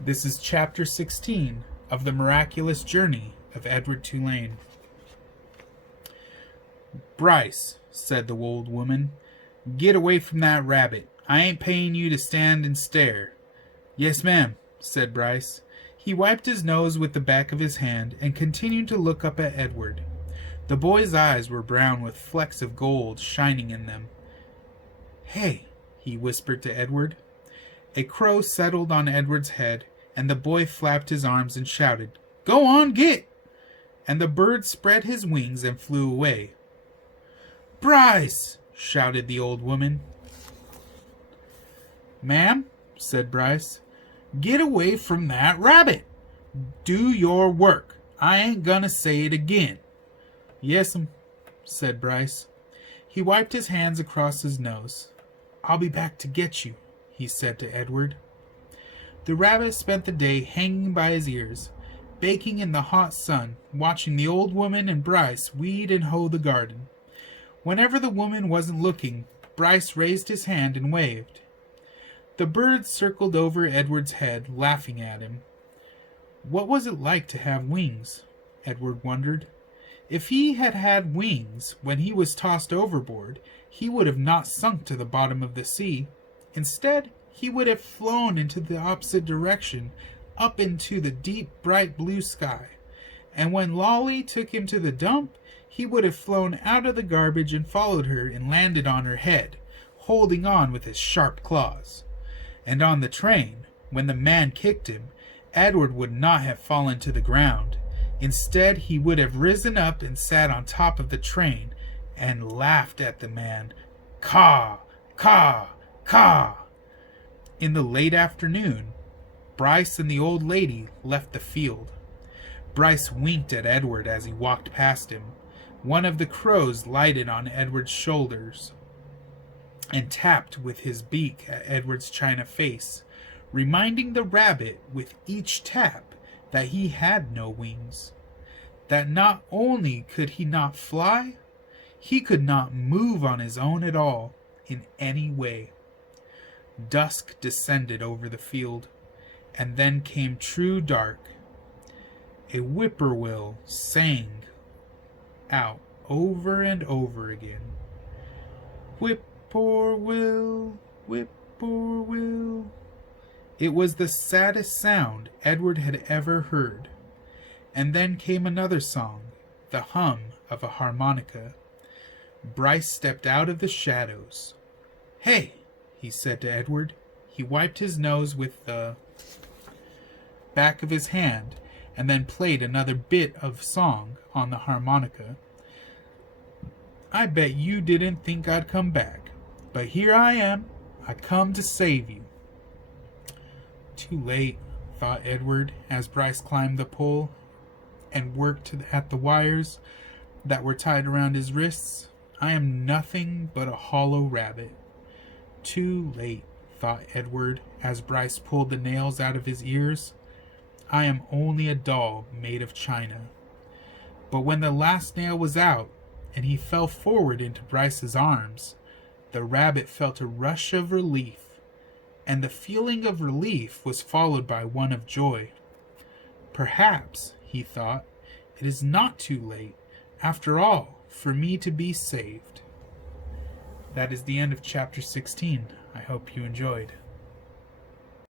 This is chapter 16 of the miraculous journey of Edward Tulane. "Bryce," said the old woman, "get away from that rabbit. I ain't paying you to stand and stare." "Yes, ma'am," said Bryce. He wiped his nose with the back of his hand and continued to look up at Edward. The boy's eyes were brown with flecks of gold shining in them. "Hey," he whispered to Edward. A crow settled on Edward's head, and the boy flapped his arms and shouted, "Go on, get!" And the bird spread his wings and flew away. "Bryce!" shouted the old woman. "Ma'am," said Bryce, "get away from that rabbit. Do your work. I ain't gonna say it again." "Yes'm," said Bryce. He wiped his hands across his nose. "I'll be back to get you," he said to Edward. The rabbit spent the day hanging by his ears, baking in the hot sun, watching the old woman and Bryce weed and hoe the garden. Whenever the woman wasn't looking, Bryce raised his hand and waved. The bird circled over Edward's head, laughing at him. What was it like to have wings? Edward wondered. If he had had wings when he was tossed overboard, he would have not sunk to the bottom of the sea. Instead, he would have flown into the opposite direction, up into the deep, bright blue sky. And when Lolly took him to the dump, he would have flown out of the garbage and followed her and landed on her head, holding on with his sharp claws. And on the train, when the man kicked him, Edward would not have fallen to the ground. Instead, he would have risen up and sat on top of the train and laughed at the man. Caw, caw, caw. In the late afternoon, Bryce and the old lady left the field. Bryce winked at Edward as he walked past him. One of the crows lighted on Edward's shoulders and tapped with his beak at Edward's china face, reminding the rabbit with each tap that he had no wings, that not only could he not fly, he could not move on his own at all, in any way. Dusk descended over the field, and then came true dark. A whippoorwill sang out over and over again. Whippoorwill, whippoorwill. It was the saddest sound Edward had ever heard. And then came another song, the hum of a harmonica. Bryce stepped out of the shadows. "Hey," he said to Edward. He wiped his nose with the back of his hand and then played another bit of song on the harmonica. "I bet you didn't think I'd come back, but here I am. I come to save you." Too late, thought Edward, as Bryce climbed the pole and worked at the wires that were tied around his wrists. I am nothing but a hollow rabbit. Too late, thought Edward, as Bryce pulled the nails out of his ears. I am only a doll made of china. But when the last nail was out, and he fell forward into Bryce's arms, the rabbit felt a rush of relief, and the feeling of relief was followed by one of joy. Perhaps, he thought, it is not too late, after all, for me to be saved. That is the end of chapter 16. I hope you enjoyed.